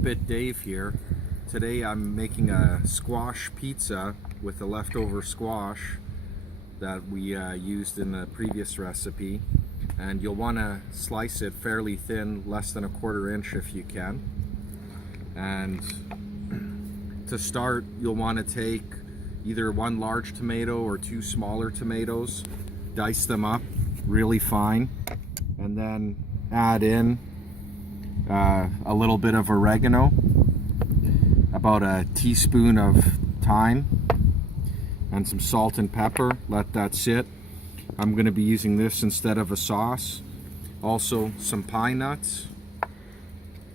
8-Bit Dave here. Today I'm making a squash pizza with the leftover squash that we used in the previous recipe, and you'll want to slice it fairly thin, less than 1/4 inch if you can. And to start, you'll want to take either 1 large tomato or 2 smaller tomatoes, dice them up really fine, and then add in a little bit of oregano, about a teaspoon of thyme, and some salt and pepper. Let that sit. I'm going to be using this instead of a sauce. Also some pine nuts,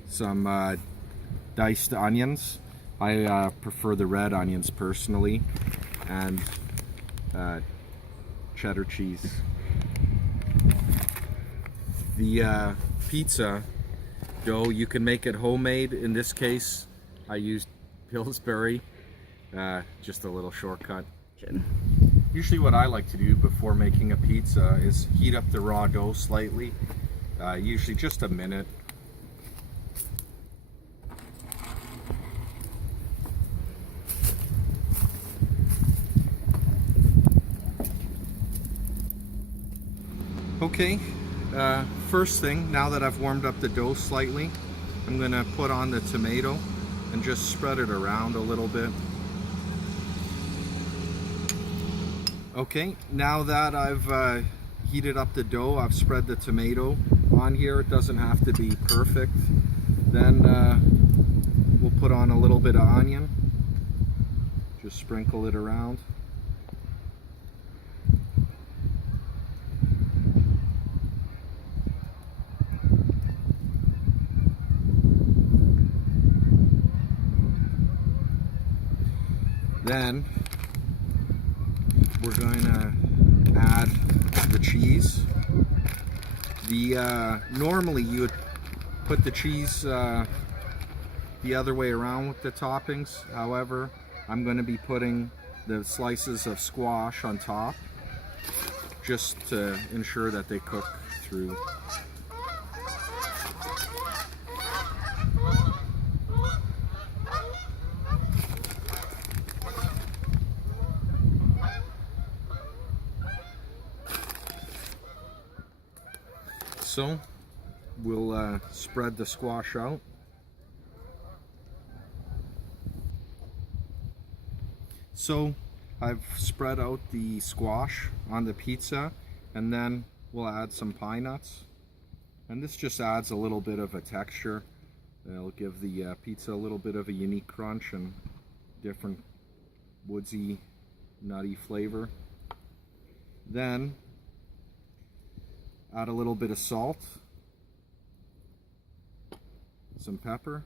some diced onions. I prefer the red onions personally, and cheddar cheese. The pizza dough, you can make it homemade. In this case, I used Pillsbury, just a little shortcut. Usually what I like to do before making a pizza is heat up the raw dough slightly, usually just a minute. Okay, first thing, now that I've warmed up the dough slightly, I'm going to put on the tomato and just spread it around a little bit. Okay, now that I've heated up the dough, I've spread the tomato on here. It doesn't have to be perfect. Then we'll put on a little bit of onion. Just sprinkle it around. Then we're going to add the cheese. Normally you would put the cheese the other way around with the toppings. However, I'm going to be putting the slices of squash on top just to ensure that they cook through. So we'll spread the squash out. So I've spread out the squash on the pizza, and then we'll add some pine nuts. And this just adds a little bit of a texture. It'll give the pizza a little bit of a unique crunch and different woodsy, nutty flavor. Then add a little bit of salt, some pepper,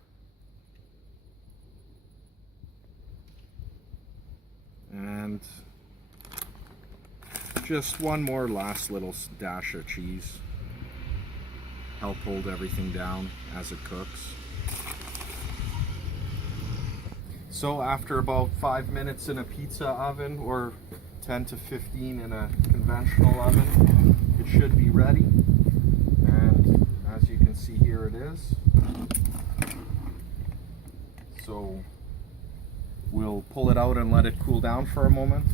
and just one more last little dash of cheese. Help hold everything down as it cooks. So after about 5 minutes in a pizza oven, or 10 to 15 in a conventional oven, it should be ready. And as you can see, here it is. So we'll pull it out and let it cool down for a moment.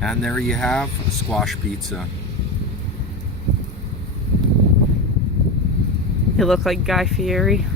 And there you have a squash pizza. You look like Guy Fieri.